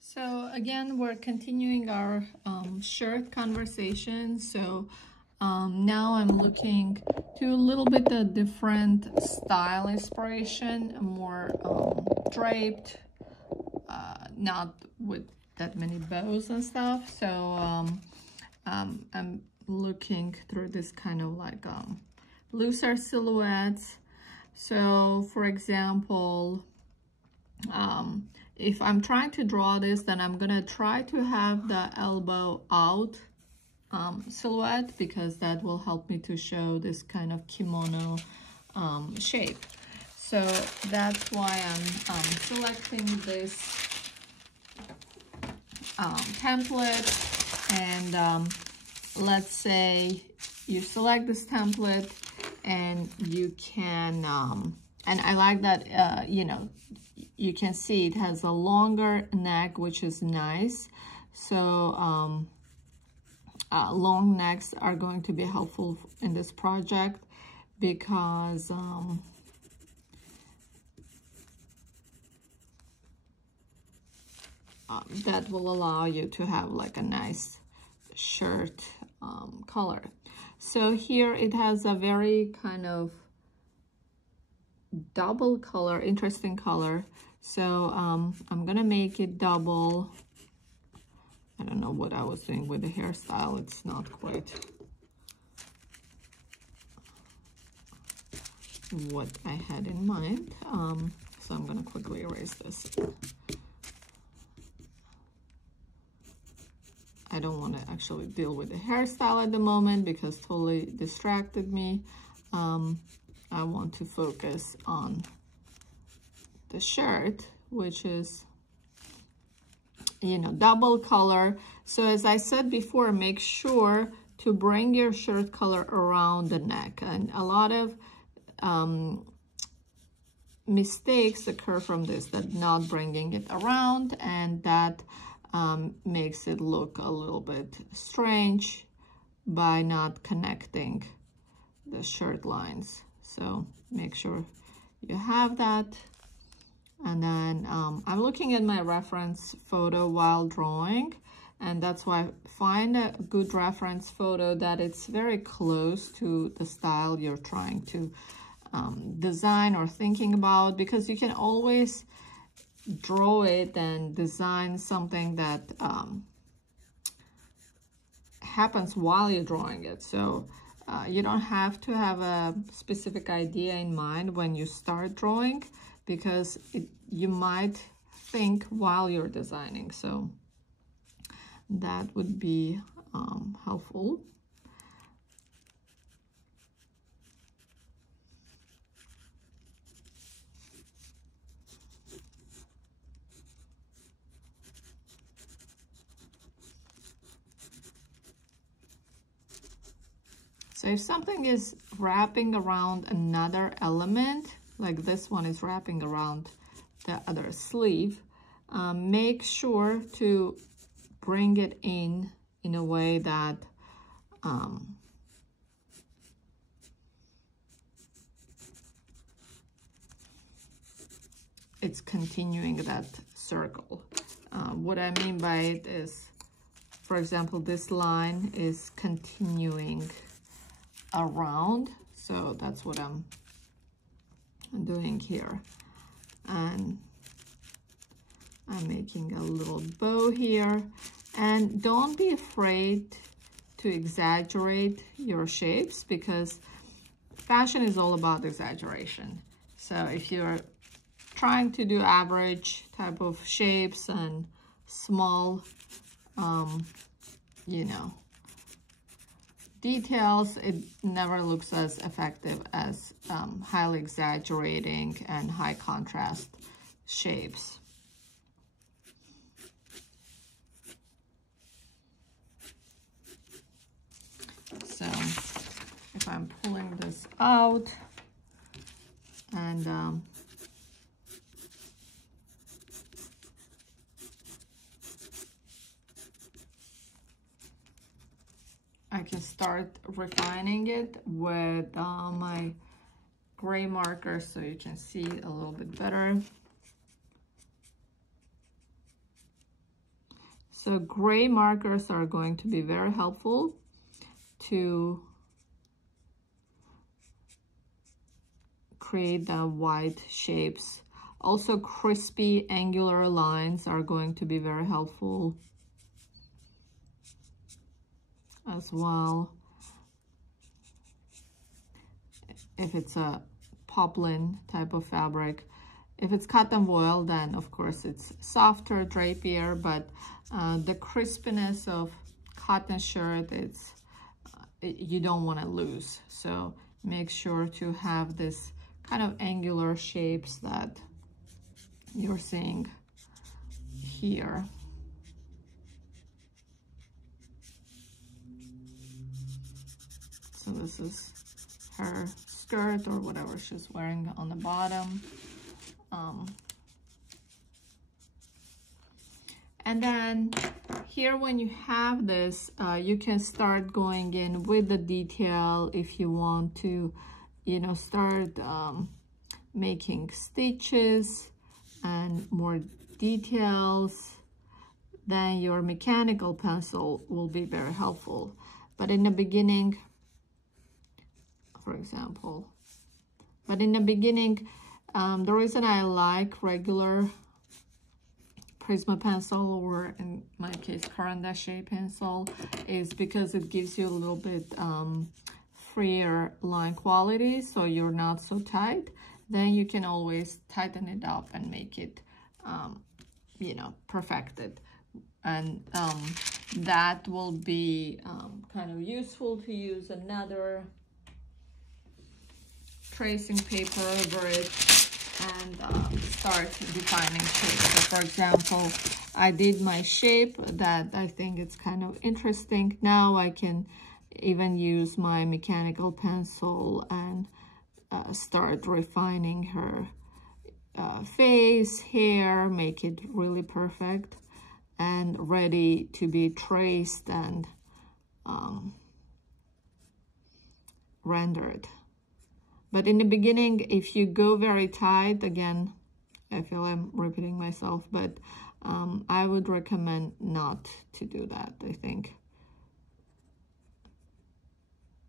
So again, we're continuing our shirt conversation. So now I'm looking to a little bit a different style inspiration, more draped, not with that many bows and stuff. So I'm looking through this kind of like looser silhouettes. So for example, if I'm trying to draw this, then I'm gonna try to have the elbow out silhouette, because that will help me to show this kind of kimono shape. So that's why I'm selecting this template. And let's say you select this template and you can, and I like that, you know, you can see it has a longer neck, which is nice. So long necks are going to be helpful in this project, because that will allow you to have like a nice shirt color. So here it has a very kind of double color, interesting color. So I'm gonna make it double. I don't know what I was doing with the hairstyle. It's not quite what I had in mind. So I'm gonna quickly erase this. I don't want to actually deal with the hairstyle at the moment because totally distracted me. I want to focus on the shirt, which is, you know, double color. So as I said before, make sure to bring your shirt color around the neck. And a lot of mistakes occur from this, that not bringing it around, and that makes it look a little bit strange by not connecting the shirt lines. So make sure you have that. And then I'm looking at my reference photo while drawing, and that's why find a good reference photo that it's very close to the style you're trying to design or thinking about, because you can always draw it and design something that happens while you're drawing it. So you don't have to have a specific idea in mind when you start drawing, because you might think while you're designing. So that would be helpful. So if something is wrapping around another element, like this one is wrapping around the other sleeve, make sure to bring it in a way that it's continuing that circle. What I mean by it is, for example, this line is continuing around, so that's what I'm doing here. And I'm making a little bow here, and don't be afraid to exaggerate your shapes, because fashion is all about exaggeration. So if you're trying to do average type of shapes and small you know, details, it never looks as effective as highly exaggerating and high contrast shapes. So if I'm pulling this out and I can start refining it with my gray marker so you can see a little bit better. So gray markers are going to be very helpful to create the white shapes. Also, crispy angular lines are going to be very helpful as well. If it's a poplin type of fabric. If it's cotton voile, then of course it's softer, drapier, but the crispiness of cotton shirt, you don't want to lose. So make sure to have this kind of angular shapes that you're seeing here. So this is her skirt or whatever she's wearing on the bottom. And then here, when you have this, you can start going in with the detail if you want to, you know, start making stitches and more details. Then your mechanical pencil will be very helpful. But in the beginning, for example, the reason I like regular Prisma pencil, or in my case Caran d'Ache pencil, is because it gives you a little bit freer line quality, so you're not so tight. Then you can always tighten it up and make it you know, perfected. And that will be kind of useful to use another tracing paper over it and start defining shapes. So for example, I did my shape that I think it's kind of interesting. Now I can even use my mechanical pencil and start refining her face, hair, make it really perfect and ready to be traced and rendered. But in the beginning, if you go very tight, again, I feel I'm repeating myself, but I would recommend not to do that. I think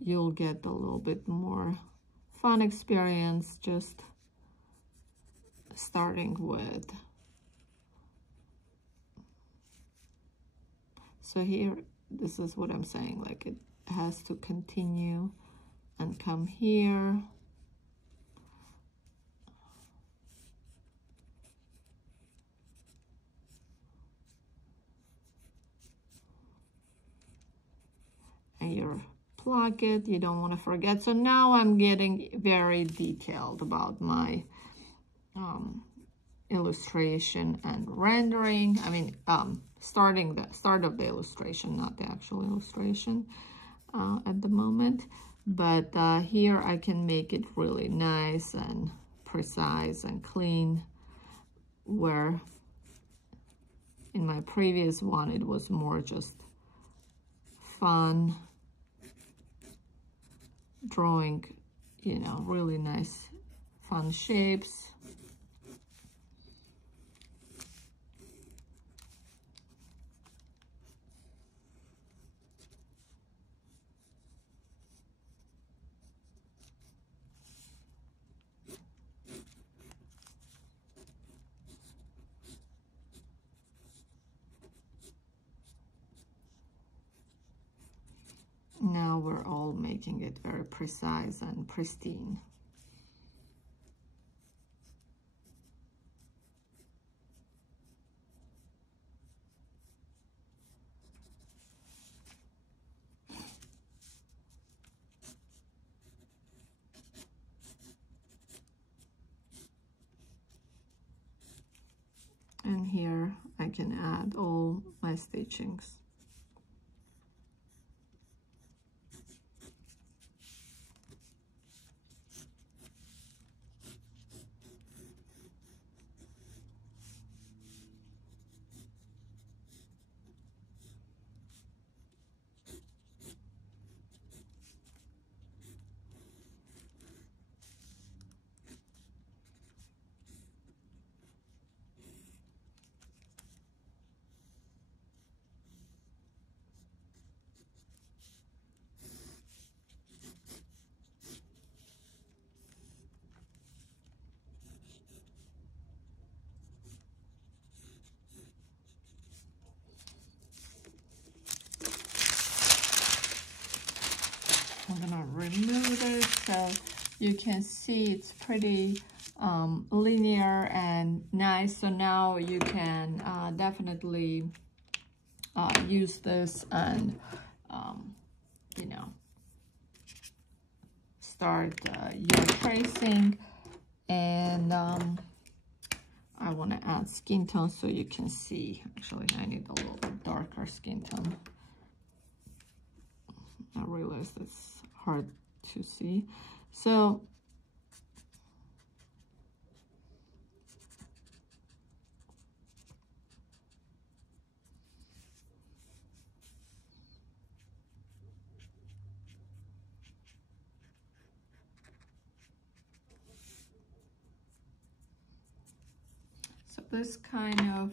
you'll get a little bit more fun experience just starting with. So here, this is what I'm saying, like it has to continue and come here. And you plug it, you don't want to forget. So now I'm getting very detailed about my illustration and rendering. I mean, start of the illustration, not the actual illustration at the moment. But here I can make it really nice and precise and clean, where in my previous one it was more just fun drawing, you know, really nice fun shapes. Now we're all making it very precise and pristine. And here I can add all my stitchings. remove this so you can see it's pretty linear and nice. So now you can definitely use this and you know, start your tracing. And I want to add skin tone so you can see. Actually, I need a little bit darker skin tone. I realize it's hard to see. So this kind of,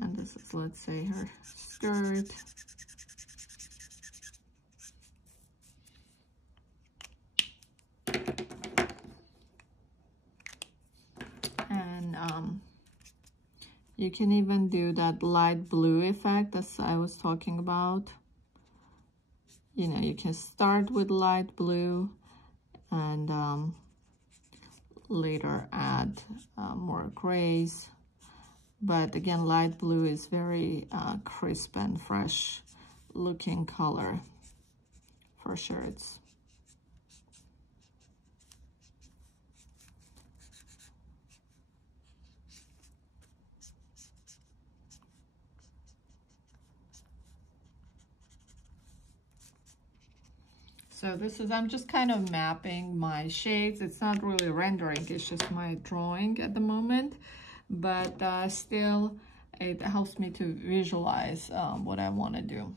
and this is, let's say, her skirt. And you can even do that light blue effect as I was talking about. You know, you can start with light blue and later add more grays. But again, light blue is very crisp and fresh looking color for shirts. So this is, I'm just kind of mapping my shades. It's not really rendering, it's just my drawing at the moment. But still, it helps me to visualize what I want to do.